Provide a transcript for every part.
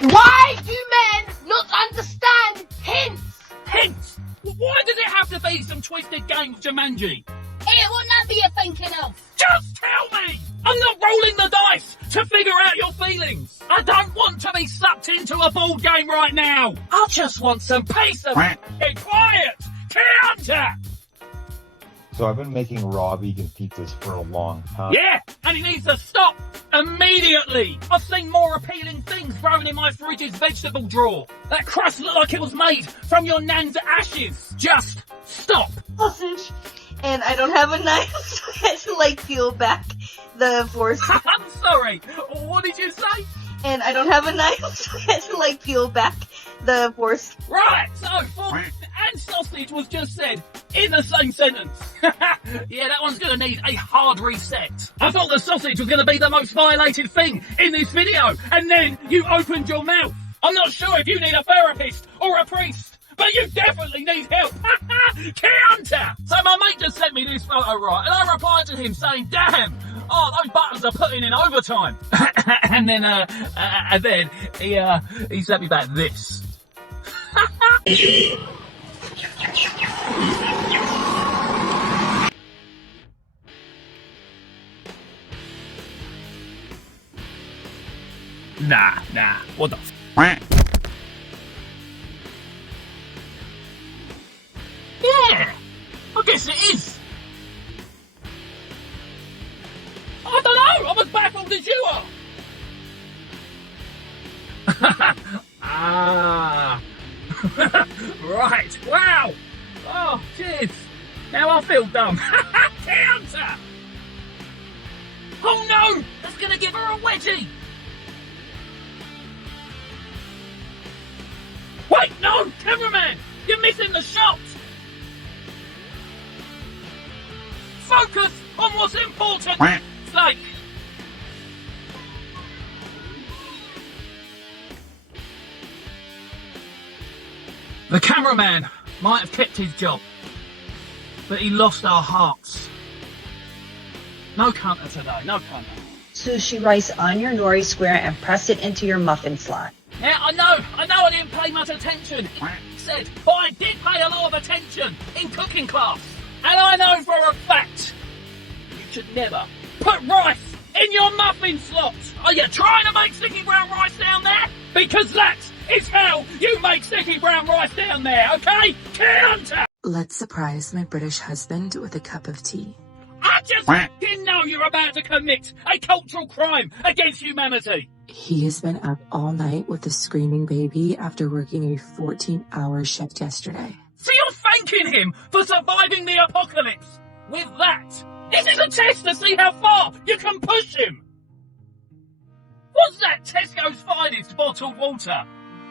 Why do men not understand hints? Hints? Why does it have to be some twisted game of Jumanji? Here, what number you thinking of? Just tell me! I'm not rolling the dice to figure out your feelings. I don't want to be sucked into a board game right now. I just want some peace and quiet. Counter! So I've been making raw vegan pizzas for a long time. Yeah, and it needs to stop immediately. I've seen more appealing things growing in my fridge's vegetable drawer. That crust looked like it was made from your nan's ashes. Just stop. Sausage. And I don't have a knife, so I had to, like, peel back the force. I'm sorry, what did you say? And I don't have a knife, so I had to, like, peel back the force. Right, so fork and sausage was just said in the same sentence. Yeah, that one's going to need a hard reset. I thought the sausage was going to be the most violated thing in this video, and then you opened your mouth. I'm not sure if you need a therapist or a priest, but you definitely need help. Counter! So my mate just sent me this photo, right, and I replied to him saying, damn, oh, those buttons are putting in overtime. and then he sent me back this. Nah, what the f***? Yeah, I guess it is. I don't know, I'm as baffled as you are. Ah, right, wow. Oh, cheers. Now I feel dumb. Counter! Oh no, that's gonna give her a wedgie. Wait, no, cameraman, you're missing the shot. Focus on what's important. Like, the cameraman might have kept his job, but he lost our hearts. No counter today, no counter. Sushi rice on your nori square and press it into your muffin slot. Yeah, I know I didn't pay much attention, it said, but I did pay a lot of attention in cooking class. And I know for a fact, you should never put rice in your muffin slot. Are you trying to make sticky brown rice down there? Because that is how you make sticky brown rice down there, okay? Counter! Let's surprise my British husband with a cup of tea. I just didn't know you're about to commit a cultural crime against humanity. He has been up all night with a screaming baby after working a 14-hour shift yesterday. So you're thanking him for surviving the apocalypse with that? This is a test to see how far you can push him. What's that Tesco's finest bottled water?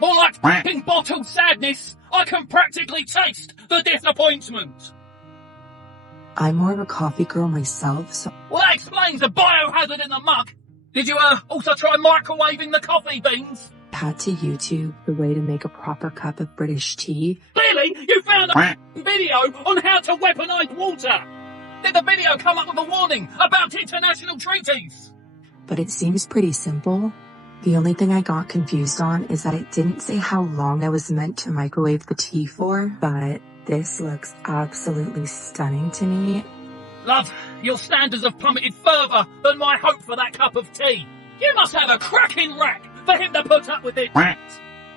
More like f***ing bottled sadness. I can practically taste the disappointment. I'm more of a coffee girl myself, so... Well, that explains the biohazard in the mug. Did you also try microwaving the coffee beans? I had to YouTube the way to make a proper cup of British tea. Clearly, you found a video on how to weaponize water. Did the video come up with a warning about international treaties? But it seems pretty simple. The only thing I got confused on is that it didn't say how long I was meant to microwave the tea for, but this looks absolutely stunning to me. Love, your standards have plummeted further than my hope for that cup of tea. You must have a cracking rack for him to put up with it.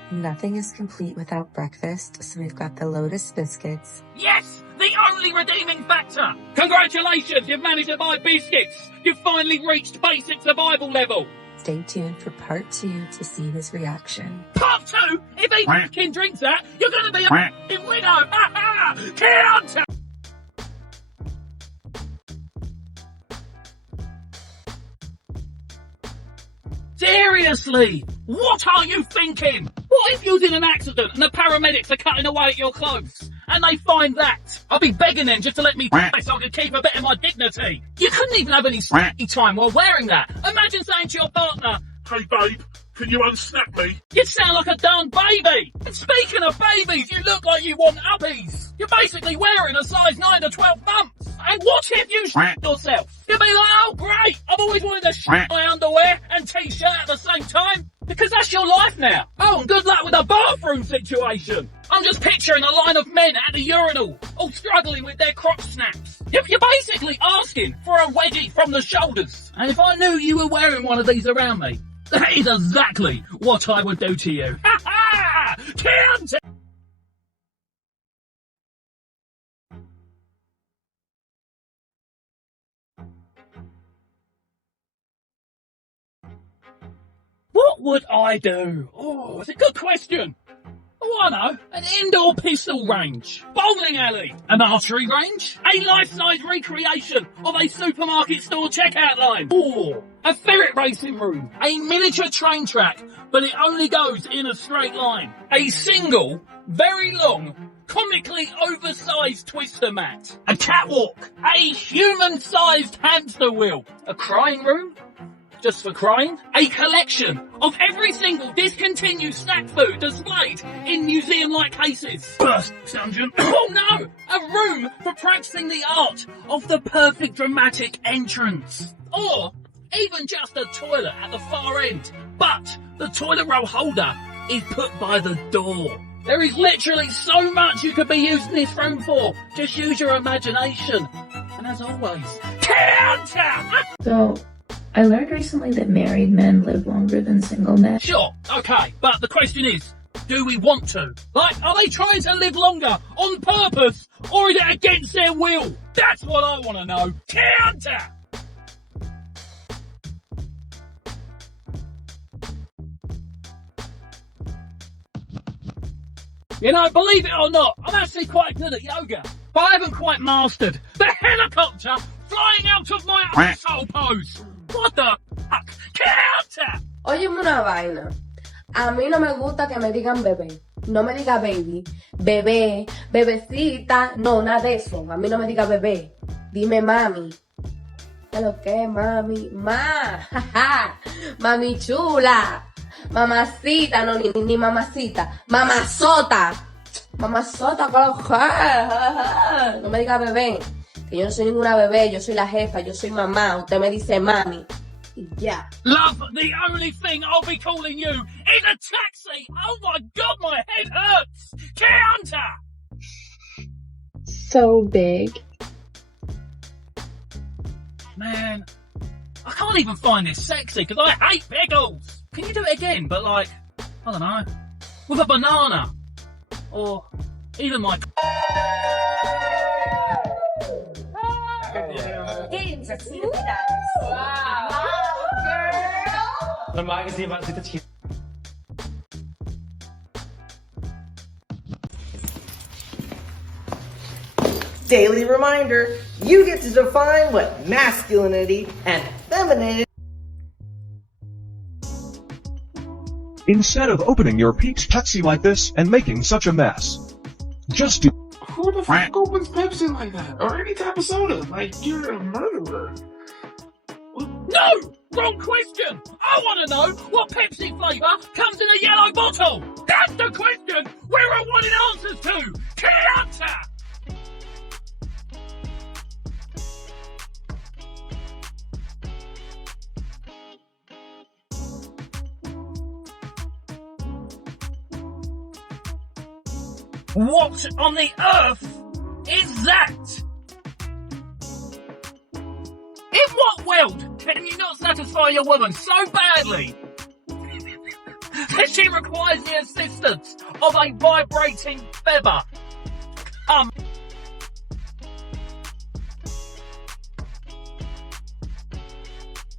Nothing is complete without breakfast, so we've got the Lotus biscuits. Yes, the only redeeming factor. Congratulations, you've managed to buy biscuits. You've finally reached basic survival level. Stay tuned for part 2 to see his reaction. Part 2? If he fucking drinks that, you're going to be a fucking widow. Ha ha! Counter! Seriously, what are you thinking? What if you're in an accident and the paramedics are cutting away at your clothes and they find that? I'll be begging them just to let me so I can keep a bit of my dignity. You couldn't even have any time while wearing that. Imagine saying to your partner, "Hey babe, can you unsnap me?" You'd sound like a darn baby. And speaking of babies, you look like you want uppies. You're basically wearing a size 9 to 12 months. And what if you shit yourself? You'd be like, oh great, I've always wanted to shit my underwear and t-shirt at the same time. Because that's your life now. Oh, and good luck with the bathroom situation. I'm just picturing a line of men at the urinal, all struggling with their crotch snaps. You're basically asking for a wedgie from the shoulders. And if I knew you were wearing one of these around me, that is exactly what I would do to you. Ha ha! Chianti! What would I do? Oh, it's a good question. Oh, I know. An indoor pistol range. Bowling alley. An archery range. A life-size recreation of a supermarket store checkout line. Or a ferret racing room. A miniature train track, but it only goes in a straight line. A single, very long, comically oversized twister mat. A catwalk. A human-sized hamster wheel. A crying room. Just for crying, a collection of every single discontinued snack food displayed in museum-like cases. Burst dungeon. Oh no! A room for practicing the art of the perfect dramatic entrance. Or even just a toilet at the far end. But the toilet roll holder is put by the door. There is literally so much you could be using this room for. Just use your imagination. And as always, counter! So, I learned recently that married men live longer than single men. Sure, okay, but the question is, do we want to? Like, are they trying to live longer on purpose, or is it against their will? That's what I want to know. Counter! You know, believe it or not, I'm actually quite good at yoga, but I haven't quite mastered the helicopter flying out of my asshole pose. What the fuck? Counter! Óyeme una vaina. A mí no me gusta que me digan bebé. No me diga baby. Bebé, bebecita. No, nada de eso. A mí no me diga bebé. Dime mami. ¿Qué lo que, mami? Jaja. Mami chula. Mamacita. No, ni mamacita. Mamazota. Mamazota, ¿qué lo que? No me diga bebé. Que yo no soy ninguna bebé, yo soy la jefa, yo soy mamá, usted me dice mami. Y ya. Love, the only thing I'll be calling you is a taxi! Oh my god, my head hurts! Counter! So big. Man, I can't even find this sexy because I hate pickles! Can you do it again, but like, I don't know, with a banana? Or even like... Daily reminder, you get to define what masculinity and femininity. Instead of opening your Peach Pepsi like this and making such a mess, just do. Who the fuck opens Pepsi like that? Or any type of soda? Like, you're a murderer. No! Wrong question! I want to know what Pepsi flavour comes in a yellow bottle! That's the question we're all wanting answers to! Counter! What on the earth is that? In what world can you not satisfy your woman so badly that she requires the assistance of a vibrating feather?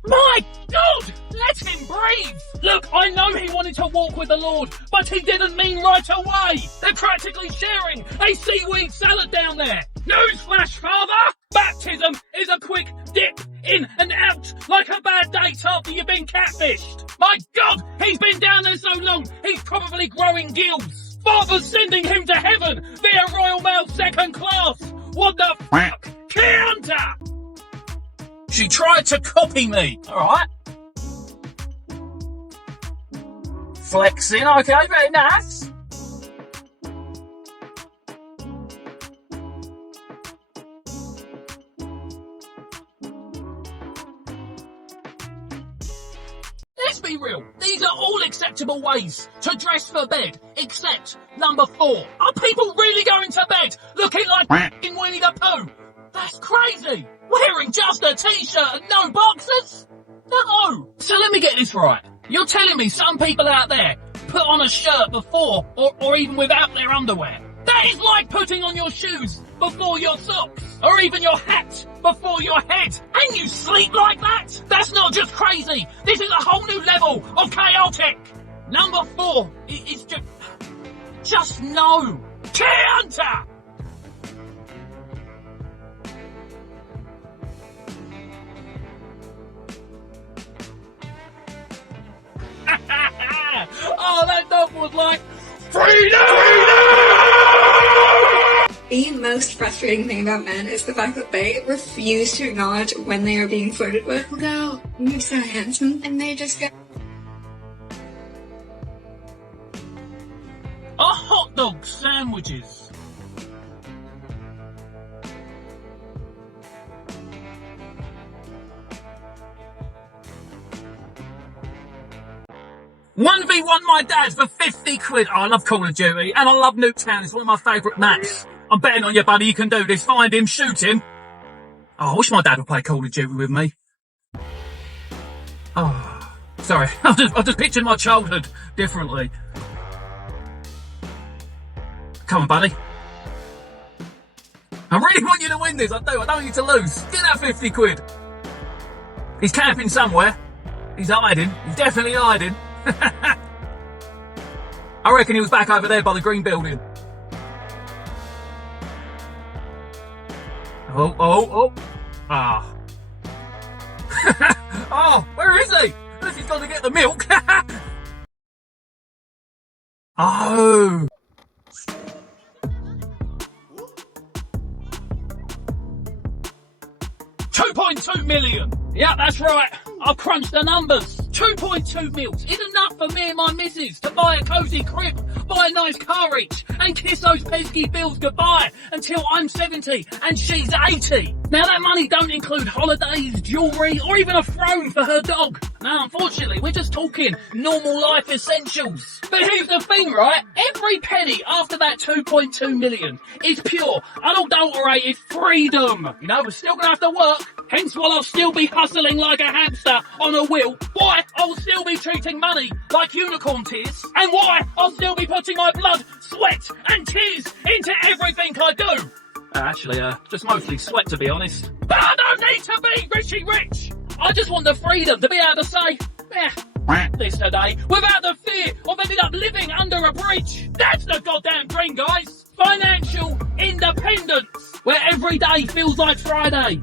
My God! Let him breathe! Look, I know he wanted to walk with the Lord, but he didn't mean right away! They're practically sharing a seaweed salad down there! Newsflash, father! Baptism is a quick dip in and out like a bad date after you've been catfished! My God! He's been down there so long, he's probably growing gills! Father's sending him to heaven via Royal Mail second class! What the fuck? Counter! She tried to copy me, alright? Flexing, okay, very nice. Let's be real, these are all acceptable ways to dress for bed, except number 4. Are people really going to bed looking like f***ing Winnie the Pooh? That's crazy! Wearing just a t-shirt and no boxers? No! So let me get this right. You're telling me some people out there put on a shirt before or even without their underwear? That is like putting on your shoes before your socks, or even your hat before your head, and you sleep like that? That's not just crazy, this is a whole new level of chaotic. Number 4 is just no. Hunter! Oh, that dog was like, freedom! The most frustrating thing about men is the fact that they refuse to acknowledge when they are being flirted with. They'll go, "You're so handsome," and they just go. Are hot dog sandwiches? £1v1 my dad for 50 quid. Oh, I love Call of Duty and I love Nuketown. It's one of my favourite maps. I'm betting on you, buddy. You can do this. Find him, shoot him. Oh, I wish my dad would play Call of Duty with me. Oh, sorry. I just pictured my childhood differently. Come on, buddy. I really want you to win this. I do. I don't want you to lose. Get that 50 quid. He's camping somewhere. He's hiding. He's definitely hiding. I reckon he was back over there by the green building. Oh. Ah. Oh, where is he? Unless he's gone to get the milk. Oh. 2.2 million. Yeah, that's right. I've crunched the numbers. 2.2 mils is enough for me and my missus to buy a cosy crib, buy a nice car each, and kiss those pesky bills goodbye until I'm 70 and she's 80. Now that money don't include holidays, jewellery, or even a throne for her dog. Now, unfortunately, we're just talking normal life essentials. But here's the thing, right? Every penny after that 2.2 million is pure, unadulterated freedom. You know, we're still gonna have to work. Hence why I'll still be hustling like a hamster on a wheel. Why I'll still be treating money like unicorn tears. And why I'll still be putting my blood, sweat and tears into everything I do. Actually, just mostly sweat, to be honest. But I don't need to be Richie Rich. I just want the freedom to be able to say, this today, without the fear of ending up living under a bridge. That's the goddamn dream, guys. Financial independence, where every day feels like Friday.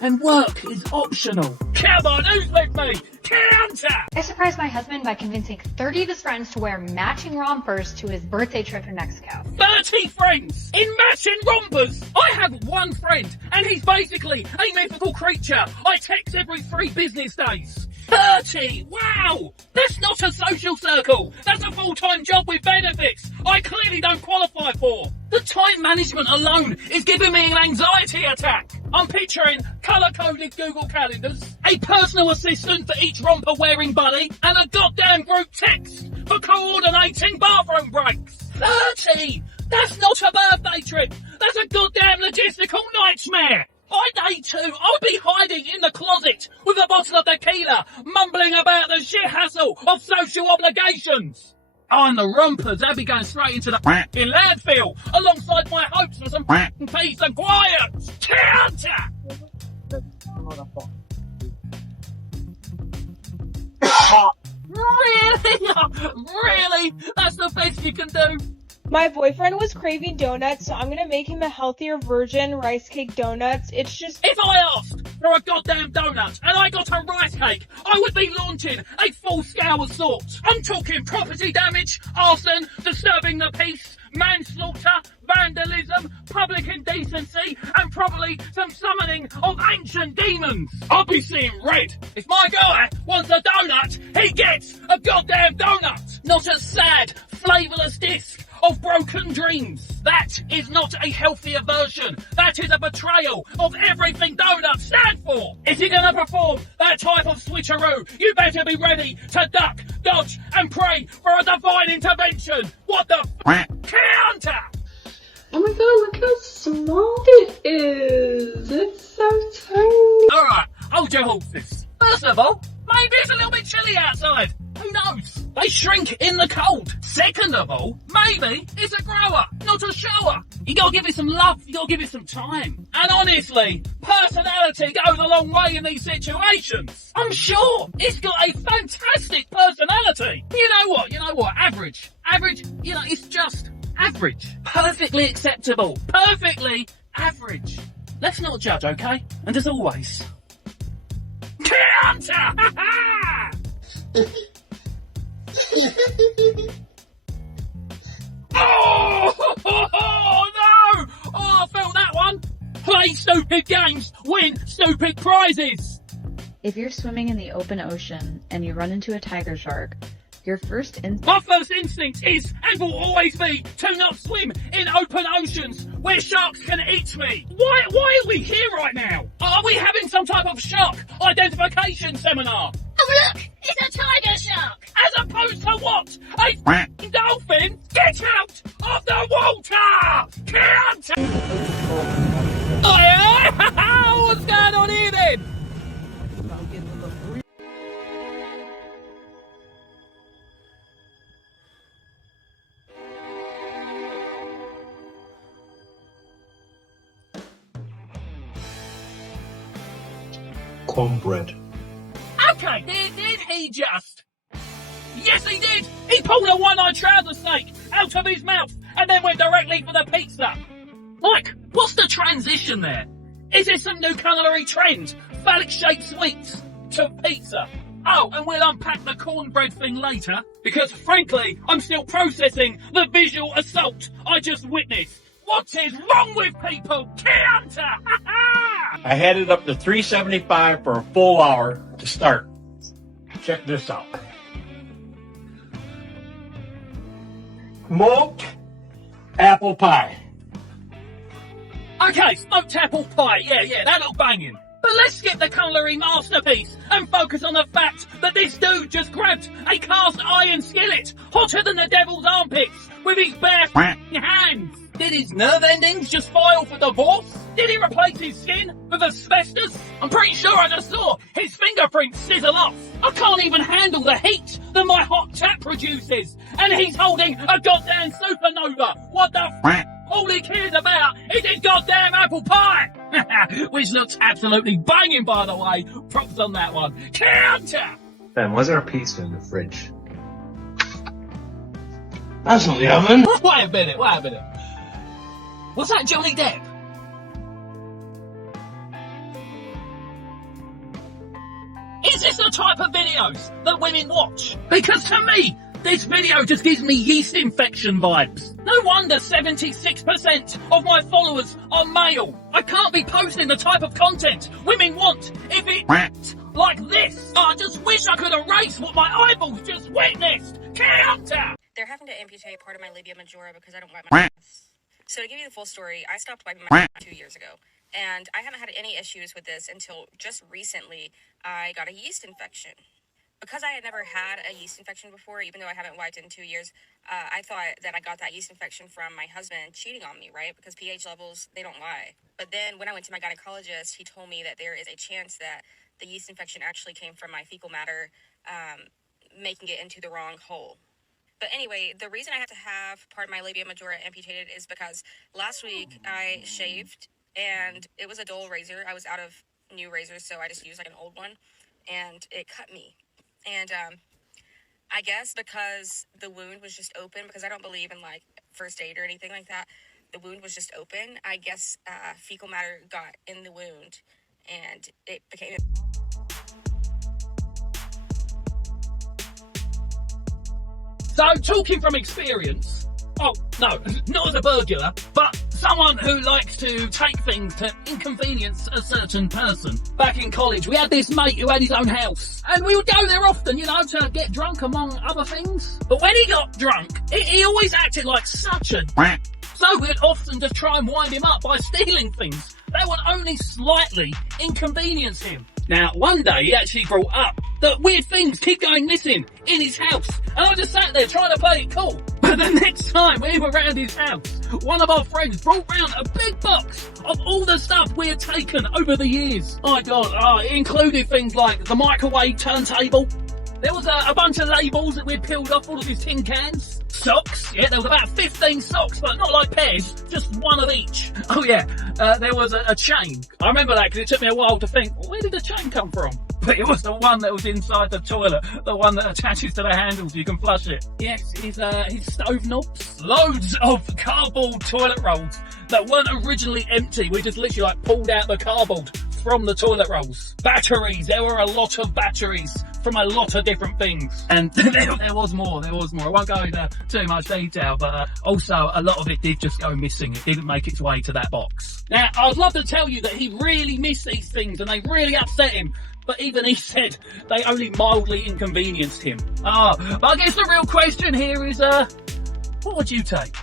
And work is optional. Come on, who's with me? Counter! I surprised my husband by convincing 30 of his friends to wear matching rompers to his birthday trip in Mexico. 30 friends in matching rompers! I have one friend, and he's basically a mythical creature I text every 3 business days. 30! Wow! That's not a social circle! That's a full-time job with benefits I clearly don't qualify for! The time management alone is giving me an anxiety attack! I'm picturing colour-coded Google calendars, a personal assistant for each romper-wearing buddy, and a goddamn group text for coordinating bathroom breaks! 30! That's not a birthday trip! That's a goddamn logistical nightmare! By day 2, I'll be hiding in the closet with a bottle of tequila, mumbling about the shit hassle of social obligations. Oh, and the rompers, they'll be going straight into the in landfill, alongside my hopes for some peace and quiet. Counter! Really? Really? That's the best you can do? My boyfriend was craving donuts, so I'm gonna make him a healthier version, rice cake donuts. It's just... If I asked for a goddamn donut and I got a rice cake, I would be launching a full-scale assault. I'm talking property damage, arson, disturbing the peace, manslaughter, vandalism, public indecency, and probably some summoning of ancient demons. I'll be seeing red. If my guy wants a donut, he gets a goddamn donut. Not a sad, flavourless disc of broken dreams. That is not a healthier version. That is a betrayal of everything donuts stand for. If you're going to perform that type of switcheroo, you better be ready to duck, dodge, and pray for a divine intervention. What the counter? Oh my god, look how small it is. It's so tiny. Alright, hold your horses. First of all, maybe it's a little bit chilly outside. Who knows? They shrink in the cold. Second of all, maybe it's a grower, not a shower. You gotta give it some love, you gotta give it some time. And honestly, personality goes a long way in these situations. I'm sure it's got a fantastic personality. You know what, average, it's just average. Perfectly acceptable, perfectly average. Let's not judge, okay? And as always, counter! Oh no! Oh, I felt that one. Play stupid games, win stupid prizes. If you're swimming in the open ocean and you run into a tiger shark, my first instinct is and will always be to not swim in open oceans where sharks can eat me. Why are we here right now? Are we having some type of shark identification seminar? Oh look, it's a tiger shark. As opposed to what? A dolphin? Get out of the water! Can't! Oh yeah? What's going on here then? Cornbread. Okay, did he just? Yes, he did! He pulled a one-eyed trouser snake out of his mouth and then went directly for the pizza. Like, what's the transition there? Is there some new culinary trend? Phallic-shaped sweets to pizza? Oh, and we'll unpack the cornbread thing later, because frankly, I'm still processing the visual assault I just witnessed. What is wrong with people? Counter! I had it up to 375 for a full hour to start. Check this out. Smoked apple pie. Okay, smoked apple pie, yeah, that looked banging. But let's skip the culinary masterpiece and focus on the fact that this dude just grabbed a cast iron skillet hotter than the devil's armpits with his bare hands. Did his nerve endings just file for divorce? Did he replace his skin with asbestos? I'm pretty sure I just saw his fingerprints sizzle off. I can't even handle the heat that my hot tap produces. And he's holding a goddamn supernova. What the all he cares about is his goddamn apple pie. Which looks absolutely banging, by the way. Props on that one. Counter! Ben, was there a pizza in the fridge? That's not the oven. Wait a minute. Was that Johnny Depp? Is this the type of videos that women watch? Because to me, this video just gives me yeast infection vibes. No wonder 76% of my followers are male. I can't be posting the type of content women want if it's like this. I just wish I could erase what my eyeballs just witnessed. Counter! They're having to amputate part of my labia majora because I don't wipe my ass. So to give you the full story, I stopped wiping my ass 2 years ago. And I haven't had any issues with this until just recently I got a yeast infection. Because I had never had a yeast infection before, even though I haven't wiped in 2 years, I thought that I got that yeast infection from my husband cheating on me, right? Because pH levels, they don't lie. But then when I went to my gynecologist, he told me that there is a chance that the yeast infection actually came from my fecal matter, making it into the wrong hole. But anyway, the reason I have to have part of my labia majora amputated is because last week I shaved and it was a dull razor. I was out of new razors, so I just used like an old one and it cut me. And I guess because the wound was just open, because I don't believe in like first aid or anything like that, the wound was just open. I guess fecal matter got in the wound and it became... So, talking from experience, oh, no, not as a burglar, but someone who likes to take things to inconvenience a certain person. Back in college, we had this mate who had his own house, and we would go there often, you know, to get drunk among other things. But when he got drunk, he always acted like such a So we'd often just try and wind him up by stealing things that would only slightly inconvenience him. Now, one day he actually brought up that weird things keep going missing in his house, and I just sat there trying to play it cool. But the next time we were around his house, one of our friends brought round a big box of all the stuff we had taken over the years. My God, it included things like the microwave turntable. There was a bunch of labels that we'd peeled off all of his tin cans. Socks, yeah, there was about 15 socks, but not like pairs, just one of each. Oh yeah, there was a chain. I remember that because it took me a while to think, where did the chain come from? But it was the one that was inside the toilet, the one that attaches to the handle so you can flush it. Yes, his stove knobs. Loads of cardboard toilet rolls that weren't originally empty. We just literally like pulled out the cardboard from the toilet rolls. Batteries, there were a lot of batteries from a lot of different things. And there was more. I won't go into too much detail, but also a lot of it did just go missing. It didn't make its way to that box. Now, I'd love to tell you that he really missed these things and they really upset him, but even he said they only mildly inconvenienced him. But I guess the real question here is, what would you take?